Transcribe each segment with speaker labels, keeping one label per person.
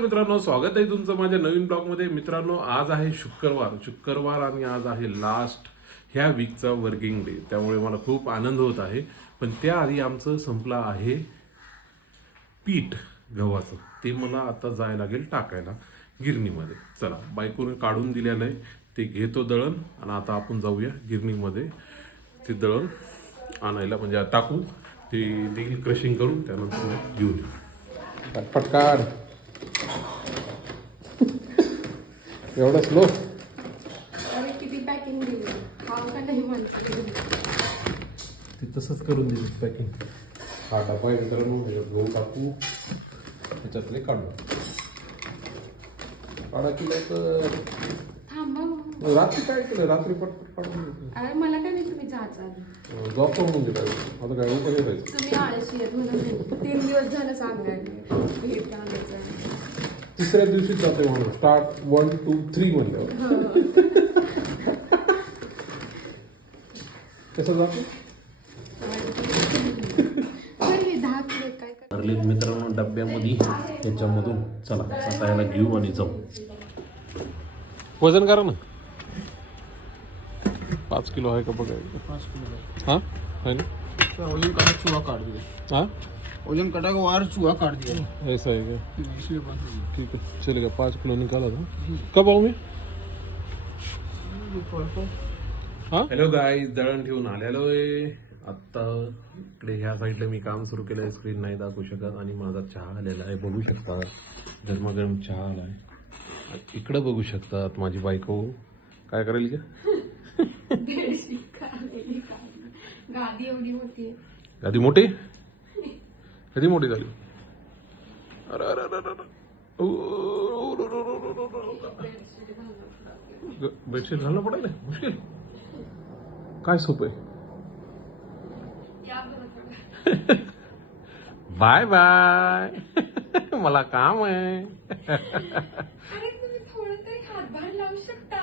Speaker 1: स्वागत आहे तुमचं माझ्या नवीन ब्लॉगमध्ये. मित्रांनो आज आहे शुक्रवार. शुक्रवार आणि आज आहे लास्ट ह्या वीकचा वर्किंग डे त्यामुळे मला खूप आनंद होत आहे. पण त्याआधी आमचं संपलं आहे पीठ गव्हाचं. ते मला आता जायला लागेल टाकायला गिरणीमध्ये. चला बायकोने काढून दिलेलं आहे. ते घेतो दळण आणि आता आपण जाऊया गिरणीमध्ये. ते दळण आणायला म्हणजे टाकू. ते देईल क्रशिंग करून त्यानंतर घेऊन येऊ. काढ. एवढं स्लो
Speaker 2: अरे किती पॅकिंग दिली? खाऊ का नाही म्हणते
Speaker 1: ते तसंच करून देऊ पॅकिंग हा डबा आहे मित्रांनो ह्याच्यात गहू टाकू. ह्याच्यातले काढू. काढा की लवकर
Speaker 2: थांबा
Speaker 1: रात्री काय केलं? रात्री पटपट काढून घेतलं.
Speaker 2: अरे मला काय नाही तुम्ही जायचं आधी
Speaker 1: जॉब पण होऊन गेला. आता काय उभं नाही राहायचं
Speaker 2: तुम्ही आळशी आहेत म्हणून नाही. तीन दिवस झालं सांगायला. भेट आणायचं.
Speaker 1: तिसऱ्या दिवशी जाते म्हणून. स्टार्ट वन टू थ्री म्हणल्यावर. कसं जाते
Speaker 2: हे काय कर
Speaker 1: ठरले मित्रांनो डब्यामध्ये याच्यामधून चला आता याला घेऊ आणि जाऊ. वजन करा ना. पाच किलो आहे का बघा.
Speaker 3: पाँच किलो.
Speaker 1: हा? आहे ना? हा?
Speaker 3: वजन कटा को वार चूहा काट दिया।
Speaker 1: ऐसा है क्या?
Speaker 3: इसलिए हो गया
Speaker 1: ठीक है चलेगा पाँच किलो निकाला था। कब आऊ मी हा? हॅलो गाईज दळण ठेवून आलेलो आहे. आत्ता इकडे ह्या साईडला मी काम सुरू केलं आहे स्क्रीन नाही दाखवू शकत आणि माझा चहा आलेला आहे. बघू शकता गरमागरम चहा आला आहे इकडं बघू शकतात माझी बायको. काय करेल का.
Speaker 2: गादी एवढी होती.
Speaker 1: कधी मोठी? कधी मोठी झाली अरे अरे अरे बेडशीट घालणं पडेल मुश्किल काय सोप आहे बाय बाय मला काम आहे
Speaker 2: अरे तुम्ही थोडं तरी हातभार लावू शकता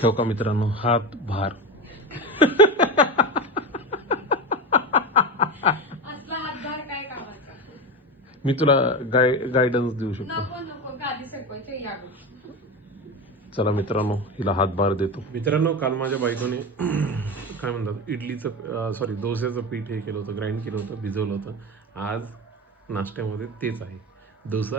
Speaker 1: ठेव का मित्रांनो हात भार
Speaker 2: असला हातभार काय कामाचा
Speaker 1: मी तुला गाय गायडन्स देऊ शकतो.
Speaker 2: नको नको गादी सरकवायची या गो.
Speaker 1: चला मित्रांनो हिला हातभार देतो. मित्रांनो काल माझ्या बायकोने काय म्हणतात इडलीचं सॉरी डोस्याचं पीठ हे केलं होतं ग्राइंड केलं होतं भिजवलं होतं. आज नाश्त्यामध्ये तेच आहे. डोसा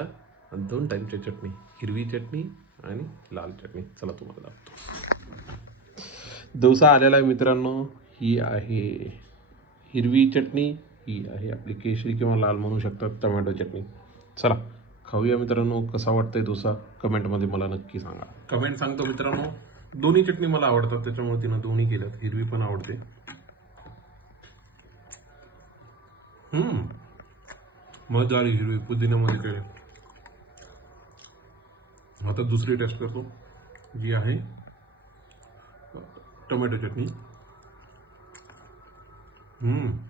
Speaker 1: आणि दोन टाईमची चटणी हिरवी चटणी आणि लाल चटणी. चला तुम्हाला दाखवतो. डोसा आलेला आहे मित्रांनो ही आहे हिरवी चटणी ही आहे आपली केशरी किंवा लाल म्हणू शकतात टोमॅटो चटणी. चला खाऊया मित्रांनो कसा वाटतंय डोसा? कमेंटमध्ये मला नक्की सांगा. कमेंट सांगतो मित्रांनो दोन्ही चटणी मला आवडतात त्याच्यामुळे तिनं दोन्ही केल्यात. हिरवी पण आवडते. हम्म. मजा आली हिरवी पुदिन्यामध्ये केली आता दुसरी टेस्ट करतो जी आहे टोमॅटो चटणी. हम्म.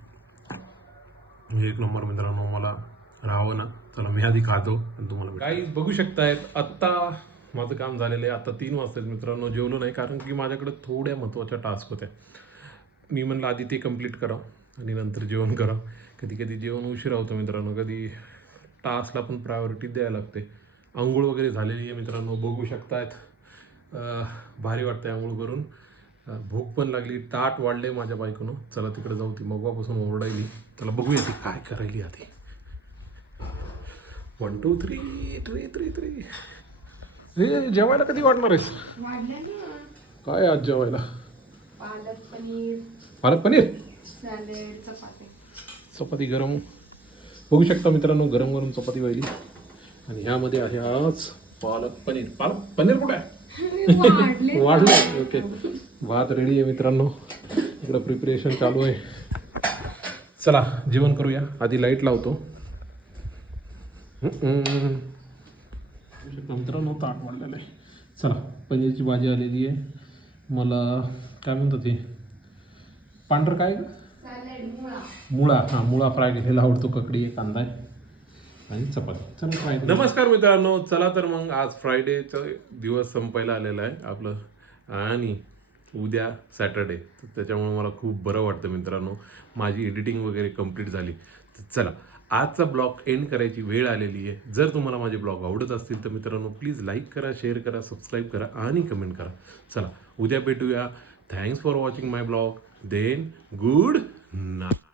Speaker 1: म्हणजे एक नंबर मित्रांनो मला राहावं ना. चला मी आधी खातो आणि तुम्हाला काही बघू शकतायत. आत्ता माझं काम झालेलं आहे. आता तीन वाजता मित्रांनो. जेवलो नाही कारण की माझ्याकडे थोड्या महत्त्वाच्या टास्क होत्या. मी म्हणलं आधी ते कंप्लीट करा आणि नंतर जेवण करा कधी कधी जेवण उशिरा होतं मित्रांनो. कधी टास्कला पण प्रायोरिटी द्यायला लागते. आंघोळ वगैरे झालेली आहे मित्रांनो. बघू शकतायत. अं, भारी आहे आंघोळ करून. भूक पण लागली ताट वाढले माझ्या बायकोनं. चला तिकडे जाऊ ती मगवापासून ओरडायली. चला बघूया ती काय करायली आधी. One two three three three three हे जेवायला कधी वाटणार आहेस? काय आज जेवायला?
Speaker 2: पालक पनीर.
Speaker 1: पालक पनीर?
Speaker 2: सॅलेड चपाती.
Speaker 1: चपाती गरम. बघू शकता मित्रांनो गरम गरम चपाती व्हायली. आणि ह्यामध्ये आहे आज पालक पनीर. पालक पनीर कुठे आहे?
Speaker 2: वाढले
Speaker 1: ओके भात रेडी आहे मित्रांनो. इकडं प्रिपरेशन चालू आहे. चला जेवण करूया. आधी लाइट लावतो. मित्रांनो ताट वाढलेलं आहे. चला पनीरची भाजी आलेली आहे. मला काय म्हणतात ते? पांढरं काय?
Speaker 2: मुळा.
Speaker 1: हा मुळा फ्राय. केलेला आवडतो ककडी आहे कांदा आहे आणि चपाती. चला फ्रायडे नमस्कार मित्रांनो चला तर मग आज फ्रायडेचा दिवस संपायला आलेला आहे आपलं. आणि उद्या सॅटर्डे तर त्याच्यामुळे मला खूप बरं वाटतं मित्रांनो. माझी एडिटिंग वगैरे कंप्लीट झाली. तर चला आजचा ब्लॉग एंड करायची वेळ आलेली आहे. जर तुम्हाला माझे ब्लॉग आवडत असतील तर मित्रांनो प्लीज लाईक करा शेअर करा सबस्क्राईब करा आणि कमेंट करा. चला उद्या भेटूया. Thanks for watching my blog then good night